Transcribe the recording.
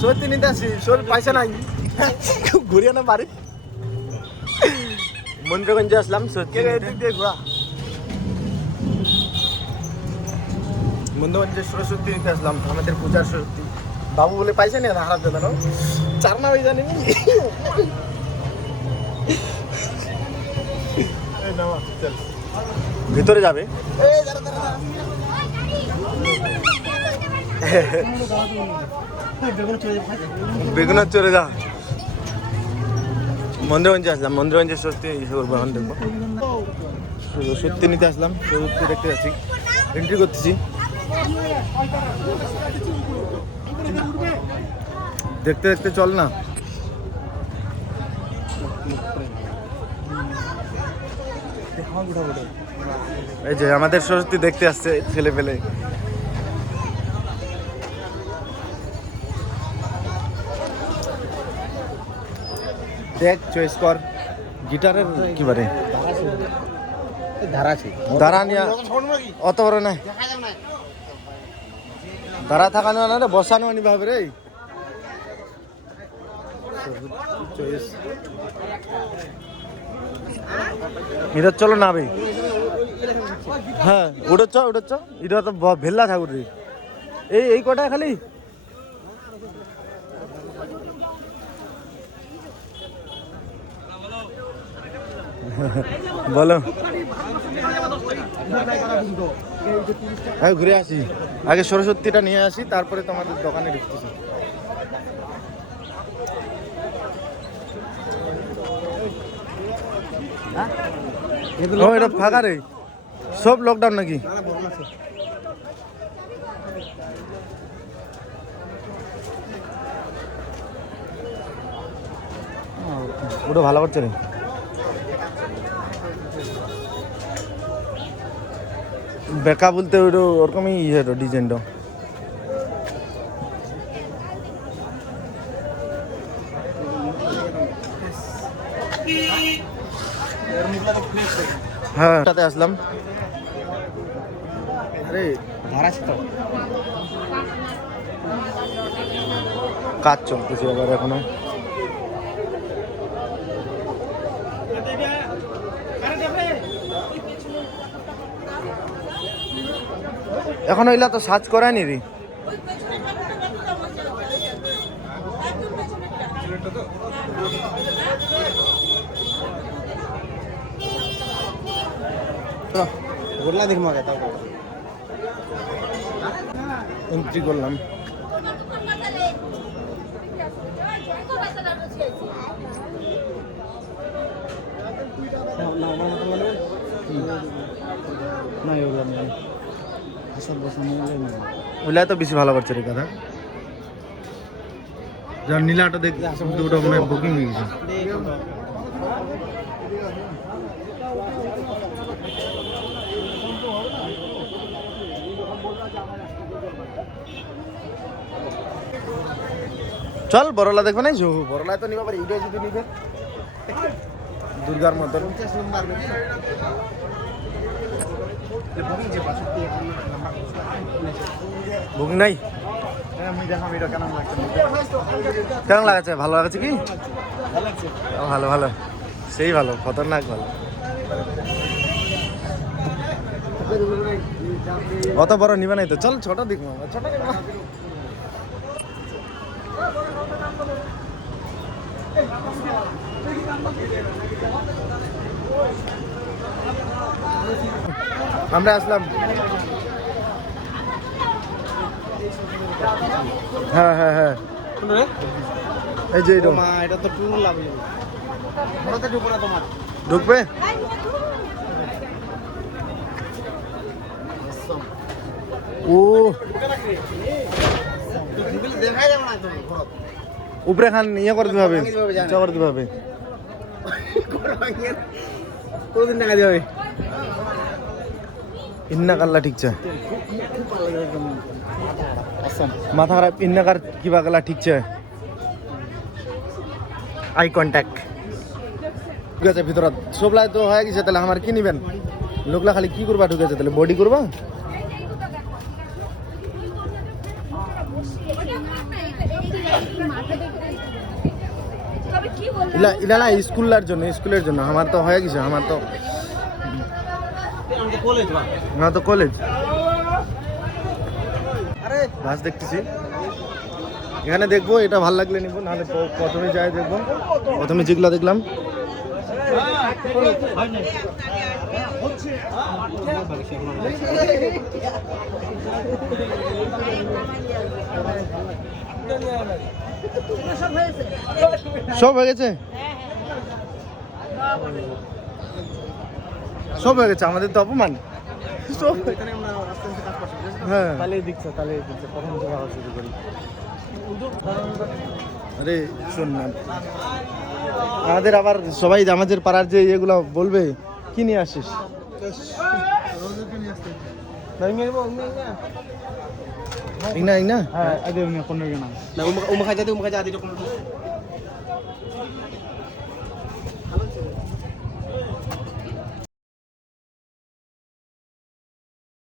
সত্যি নিতে আসি, সত্যি পয়সা নাই, ঘুরিয়ে না বাড়ি। মন্দিরগঞ্জে আসলাম সত্যি দিয়ে ঘোরা। মন্দিরগঞ্জে সরস্বতী নিতে আসলাম, আমাদের পূজার সরস্বতী। বাবু বলে পয়সা নিয়ে না হারাতে দেন, চার না হয়ে জানি ভিতরে যাবে। বেগুনার চলে যা। মন্দিরগঞ্জে আসলাম, মন্দিরগঞ্জে সত্যি করবো এখন দেখবো। সত্যি নিতে আসলাম, সত্যি দেখতে যাচ্ছি, এন্ট্রি করতেছি। দেখতে দেখতে চল না। এই যে আমাদের সরস্বতী দেখতে আসছে ছেলে পেলে। দেখ চয়েস কর, গিটারের কি বারে ধারা নিয়ে অত বড় নাই, ধারা থাকানো না রে, বসানো আনি ভাবে রে। ইধর চলো না ভাই। হ্যাঁ উঠেছ উঠেছ, এটা তো ভেল্লা ঠাকুর রে। এই কটা খালি বলো। হ্যাঁ ঘুরে আসি, আগে সরস্বতীটা নিয়ে আসি, তারপরে তোমাদের দোকানে ঢুকতেছি। ও এটা ফাঁকা রে, সব লকডাউন নাকি? ওটা ভালো করছে রে। বেকা বলতে ওইটা ওরকমই ইয়ে ডিজাইনটা। হ্যাঁ সাথে আসলাম। আরে কাজ চলতেছে আবার এখনো। এখন ওইলা তো সার্চ করায়নি রে। এন্ট্রি করলাম। ওইলা তো বেশি ভালো করছে রে কথা। যার নীলাটা দেখতে দুটো মনে বুকিং হয়ে গেছে। চল বড়লা দেখবে না, বড়লায় তো নিবা পারি, এইটাই যদি নিবে দুর্গার মতন। বুকিং নাই, কেমন লাগাচ্ছে? ভালো লাগাচ্ছে কি? ভালো ভালো, সেই ভালো, খতরনাক ভালো। অত বড় নিবে নাই তো, চল ছোট দেখবো, ছোট আমরা আসলাম। হ্যাঁ হ্যাঁ হ্যাঁ, এই যে এটা তো ঢুকবে। ও উপরে খান ইয়ে করে দিতে হবে, করে দিতে হবে। কতদিন টাকা দিতে হবে? ইন্না কাল্লা ঠিক আছে, মাথা খারাপ। ইন্না কার কিবা কালা ঠিক আছে, আই কন্ট্যাক্ট ঠিক আছে। ভিতৰত সবলাই তো হয়ে গেছে, তাহলে আমার কি নিবেন? লোকলা খালি কি করবা ঢুকেছে, তাহলে বডি করবা? ইলা ইলা না স্কুলের জন্য আমার তো হয়ে গেছে আমার তো কলেজ গাছ দেখতেছি এখানে দেখবো এটা ভালো লাগলে নিবো নাহলে প্রথমে যাই দেখবো প্রথমে যেগুলো দেখলাম সব হয়ে গেছে আমাদের তো অপমান হ্যাঁ আরে শোন না আমাদের আবার সবাই আমাদের পাড়ার যে এগুলো বলবে কি নিয়ে আসিস না